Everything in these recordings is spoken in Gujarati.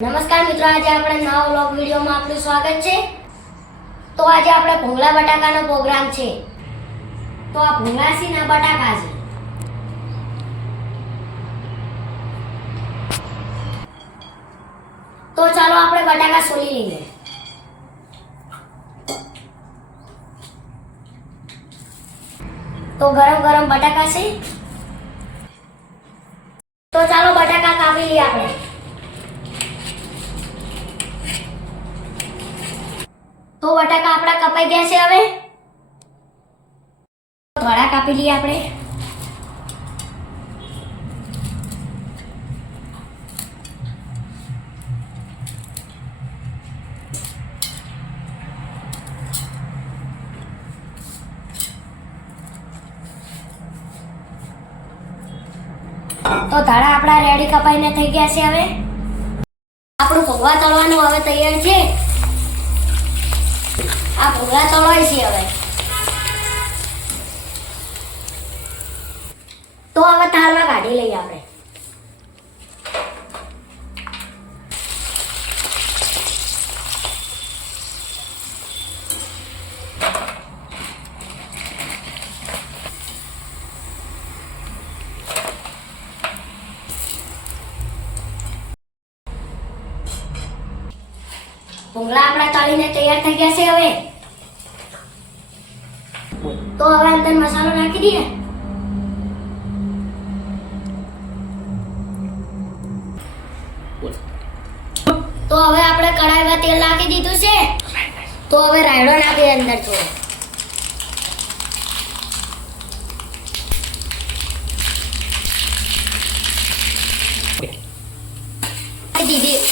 નમસ્કાર મિત્રો, આજે આપણે નવા વ્લોગ વિડિયોમાં આપનું સ્વાગત છે। તો આજે આપણે ભૂંગળા બટાકાનો પ્રોગ્રામ છે। તો આ ભૂંગળા છે ને બટાકા છે। તો ચાલો આપણે બટાકા સોલી લઈએ। તો ગરમ ગરમ બટાકા છે। તો ચાલો બટાકા કાપી લઈએ આપણે। તો બટાકા આપણા કપાઈ ગયા છે। હવે થોડા કાપી લઈએ આપણે। તો ધાણા આપણા રેડી કપાઈને થઈ ગયા છે। હવે આપણું ભૂંગળા તળવાનું હવે તૈયાર છે। આ ભૂંગળા તળાય છે હવે। તો હવે થાળમાં કાઢી લઈએ આપણે। ભૂંગળા આપણા તળીને તૈયાર થઈ ગયા છે હવે। તો હવે અંદર મસાલો નાખી દઈએ। તો હવે આપણે કઢાઈમાં તેલ નાખી દીધું છે। તો હવે રાયડો નાખીએ અંદર થોડો।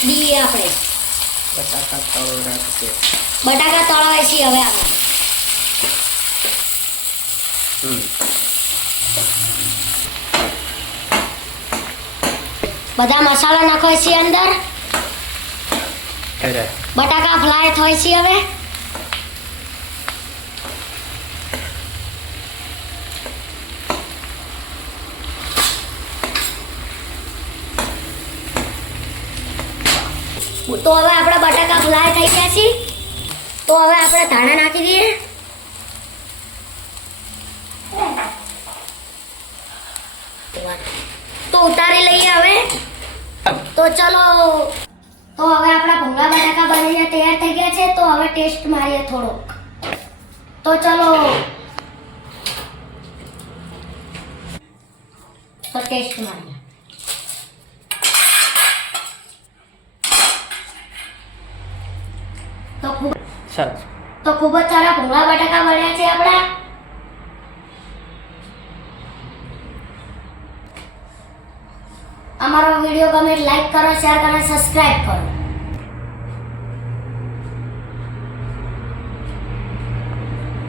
દઈએ આપણે બટાકા તળાય છે। બટાકા તળાય છે હવે આપણે। બધા મસાલા નાખવા છે અંદર। બટાકા ફ્રાય થાય છે હવે। તો હવે આપણા બટાકા ફ્રાય થઈ ગયા છે। તો હવે આપણે ધાણા નાખી દઈએ। તો ઉતારી લઈએ હવે। તો ચલો, તો હવે આપણા ભૂંગળા બટાકા બનીને તૈયાર થઈ ગયા છે। તો હવે ટેસ્ટ મારીએ થોડો। તો ચલો, તો ટેસ્ટ મારીએ। તો ખૂબ સરસ। તો ખૂબ જ સારા ભૂંગળા બટાકા બન્યા છે આપણા। અમારો વિડીયો ગમે લાઈક કરો, શેર કરો, સબસ્ક્રાઇબ કરો।